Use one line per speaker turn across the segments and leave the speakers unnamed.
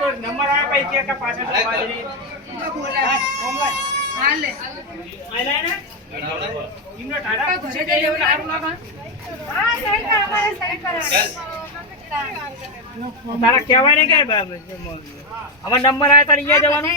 Number આયા પછી કે કે પાછળ તો બાજરી. કોમલાઈ.
હાલે
આયલા ને? એમનો ટાઢા ઘૂસે જાય એવું સારું લાગે.
હા સહી કર અમારે સહી કર
તારા કહેવાય ને કે હવે નંબર આવે તારે અહીંયા જવાનું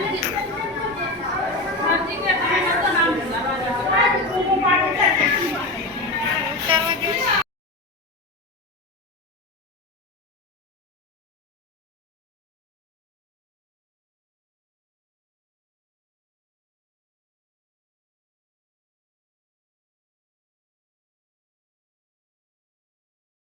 Thank you.